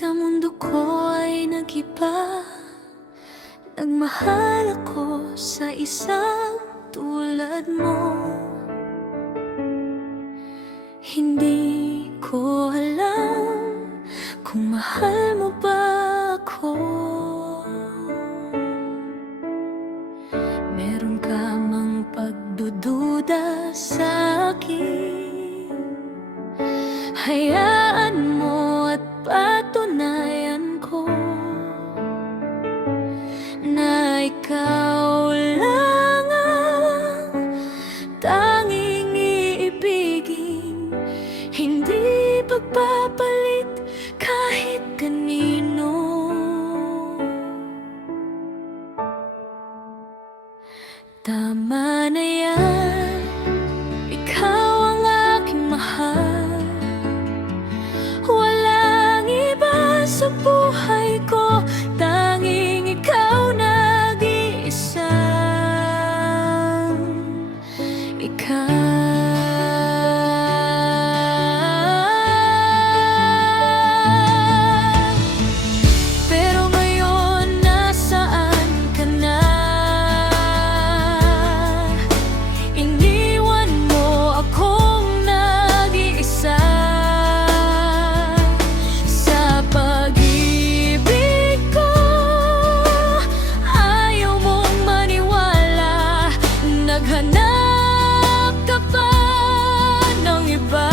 ang mundo ko ay nag-iba. Nagmahal ako sa isang tulad mo. Hindi ko alam kung mahal mo ba ako. Meron ka mang pagdududa sa akin, hayaan mo at patunayan ko na ikaw lang ang tanging iibigin. Hindi pagpapalit kahit kanino. Tama na yan, ikaw ang aking mahal. Walang iba sa buhay ko, tanging ikaw nag-iisa. Ikaw. Pero ngayon nasaan ka na? Iniwan mo akong nag-iisa. Sa pag-ibig ko, ayaw mong maniwala. Naghanap ka pa ng iba.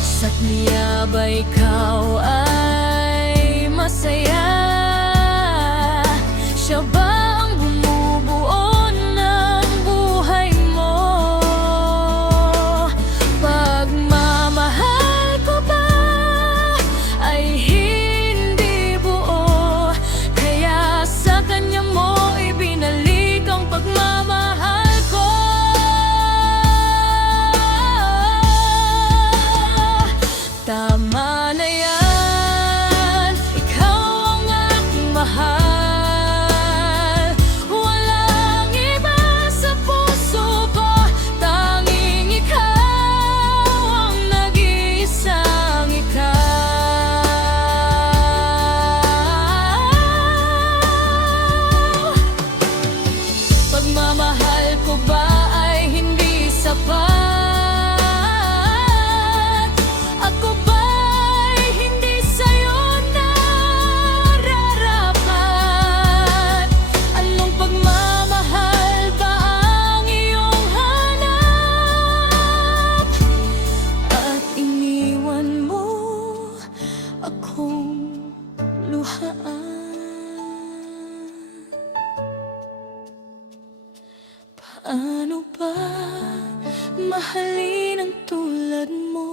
Sa't niya ba ikaw ay masaya? Siya ba ang bumubuo ng buhay mo? Pagmamahal ko ba ay hindi buo? Kaya sa kanya mo ibinalik ang pagmamahal ko. Tama na yan, ikaw ang aking mahal. Walang iba sa puso ko, tanging ikaw ang nag-iisang ikaw. Pagmamahal ko ba ay hindi sapat? Ako ba'y hindi sa'yo nararapat? Anong pagmamahal ba ang iyong hanap? At iniwan mo akong luhaan. Paano ba mahalin ang tulad mo?